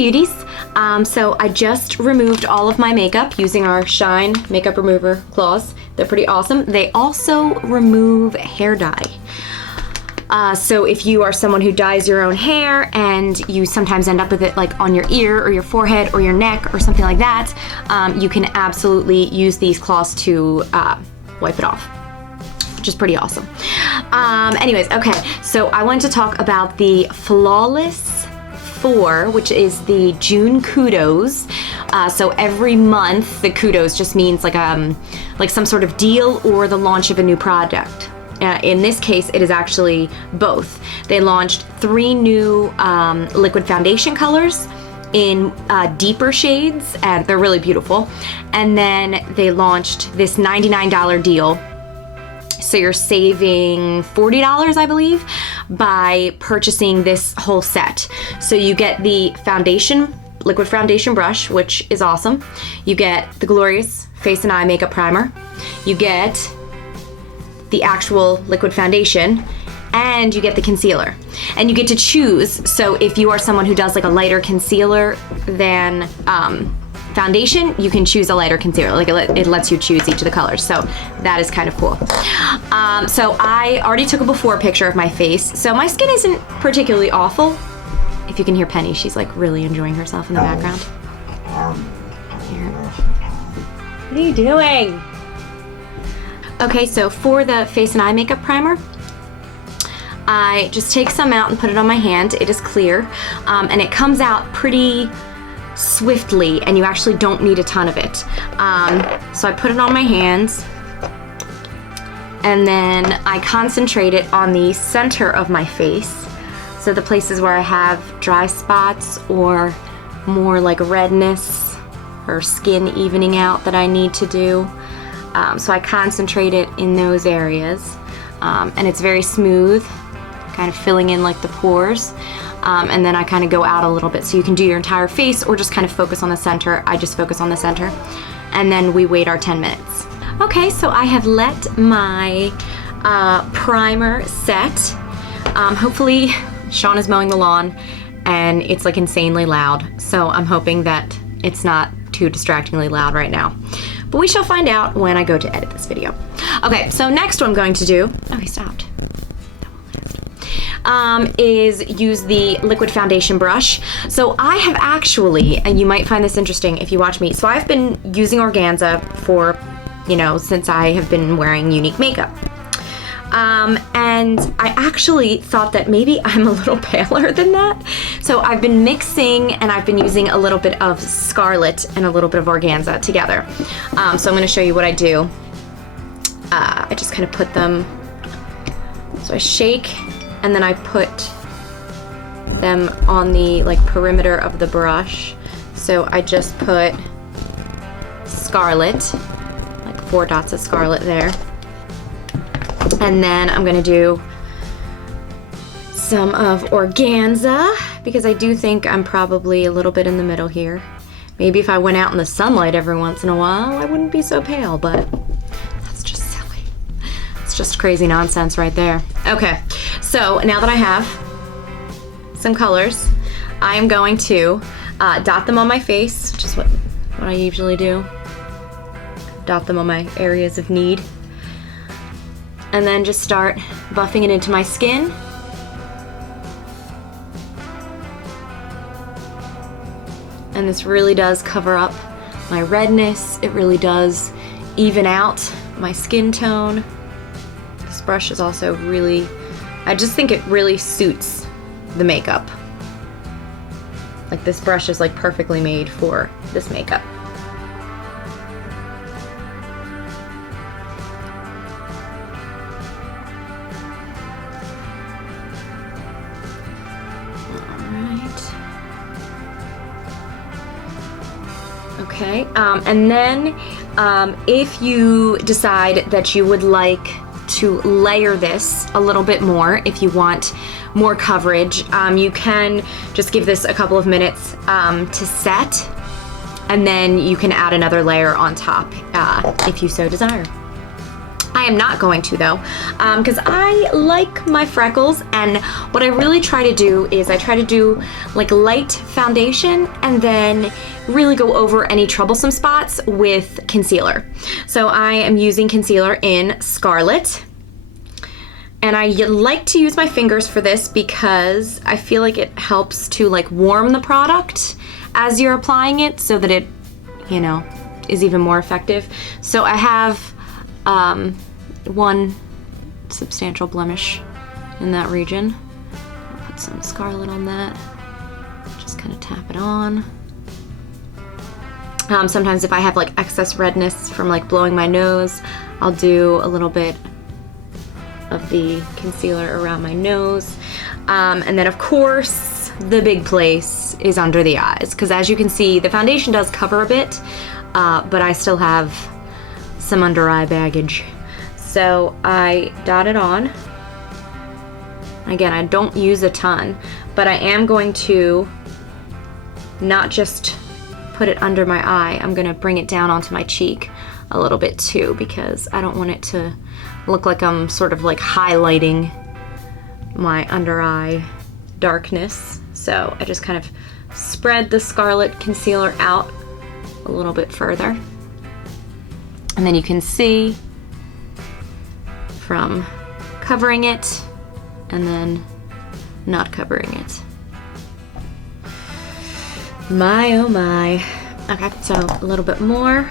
beauties. So I just removed all of my makeup using our Shine makeup remover claws. They're pretty awesome. They also remove hair dye. So if you are someone who dyes your own hair and you sometimes end up with it like on your ear or your forehead or your neck or something like that, you can absolutely use these claws to wipe it off, which is pretty awesome. Anyways, okay, so I wanted to talk about the Flawless 4, which is the June Kudos. So every month, the Kudos just means like some sort of deal or the launch of a new product. In this case, it is actually both. They launched 3 new liquid foundation colors in deeper shades, and they're really beautiful. And then they launched this $99 deal. So you're saving $40, I believe, by purchasing this whole set. So you get the foundation, liquid foundation brush, which is awesome. You get the glorious face and eye makeup primer. You get the actual liquid foundation, and you get the concealer. And you get to choose, so if you are someone who does like a lighter concealer than foundation, you can choose a lighter concealer. Like it lets you choose each of the colors, so that is kind of cool. So I already took a before picture of my face, so my skin isn't particularly awful. If you can hear Penny, she's like really enjoying herself in the background. Here. What are you doing? Okay, so for the face and eye makeup primer, I just take some out and put it on my hand. It is clear, and it comes out pretty swiftly, and you actually don't need a ton of it. So I put it on my hands, and then I concentrate it on the center of my face. So the places where I have dry spots or more like redness or skin evening out that I need to do. So I concentrate it in those areas, and it's very smooth, kind of filling in like the pores, and then I kind of go out a little bit, so you can do your entire face or just kind of focus on the center. I just focus on the center, and then we wait our 10 minutes. Okay, so I have let my primer set. Hopefully Sean is mowing the lawn and it's like insanely loud, so I'm hoping that it's not too distractingly loud right now. But we shall find out when I go to edit this video. Okay, so next what I'm going to do, oh, he stopped. Is use the liquid foundation brush. So I have actually, and you might find this interesting if you watch me, so I've been using Organza for, since I have been wearing Younique makeup. And I actually thought that maybe I'm a little paler than that. So I've been mixing, and I've been using a little bit of Scarlet and a little bit of Organza together. So I'm gonna show you what I do. I just kind of put them, so I shake, and then I put them on the perimeter of the brush. So I just put Scarlet, like 4 dots of Scarlet there. And then I'm gonna do some of Organza, because I do think I'm probably a little bit in the middle here. Maybe if I went out in the sunlight every once in a while, I wouldn't be so pale, but that's just silly. It's just crazy nonsense right there. Okay, so now that I have some colors, I am going to dot them on my face, which is what I usually do. Dot them on my areas of need. And then just start buffing it into my skin. And this really does cover up my redness. It really does even out my skin tone. This brush is also really, I just think it really suits the makeup. Like this brush is like perfectly made for this makeup. Okay, and then if you decide that you would like to layer this a little bit more, if you want more coverage, you can just give this a couple of minutes to set, and then you can add another layer on top if you so desire. I am not going to though, because I like my freckles, and what I really try to do is I try to do like light foundation and then really go over any troublesome spots with concealer. So I am using concealer in Scarlet, and I like to use my fingers for this because I feel like it helps to like warm the product as you're applying it so that it, you know, is even more effective. So I have one substantial blemish in that region. I'll put some Scarlet on that. Just kind of tap it on. Sometimes if I have like excess redness from like blowing my nose, I'll do a little bit of the concealer around my nose. And then of course, the big place is under the eyes, because as you can see, the foundation does cover a bit, but I still have some under eye baggage. So I dot it on. Again, I don't use a ton, but I am going to not just put it under my eye, I'm gonna bring it down onto my cheek a little bit too, because I don't want it to look like I'm sort of like highlighting my under eye darkness. So I just kind of spread the Scarlet concealer out a little bit further. And then you can see from covering it and then not covering it. My, oh my. Okay, so a little bit more.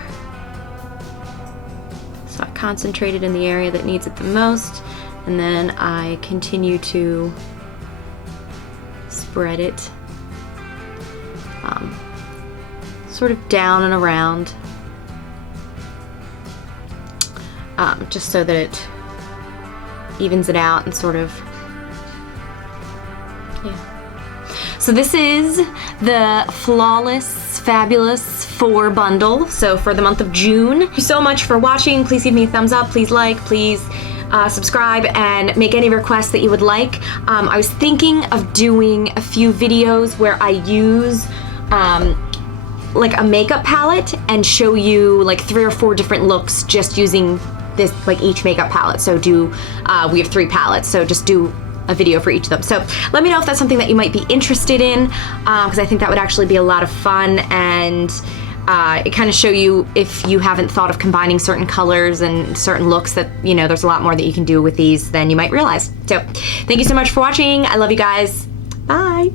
So I concentrated in the area that needs it the most, and then I continue to spread it sort of down and around, just so that it evens it out and sort of, yeah. So this is the Flawless Fabulous 4 bundle, so for the month of June. Thank you so much for watching. Please give me a thumbs up, please like, please subscribe, and make any requests that you would like. I was thinking of doing a few videos where I use like a makeup palette and show you like 3 or 4 different looks just using this, like each makeup palette. So we have 3 palettes, so just do a video for each of them. So let me know if that's something that you might be interested in, because I think that would actually be a lot of fun, and it kind of show you, if you haven't thought of combining certain colors and certain looks, that, you know, there's a lot more that you can do with these than you might realize. So thank you so much for watching. I love you guys. Bye.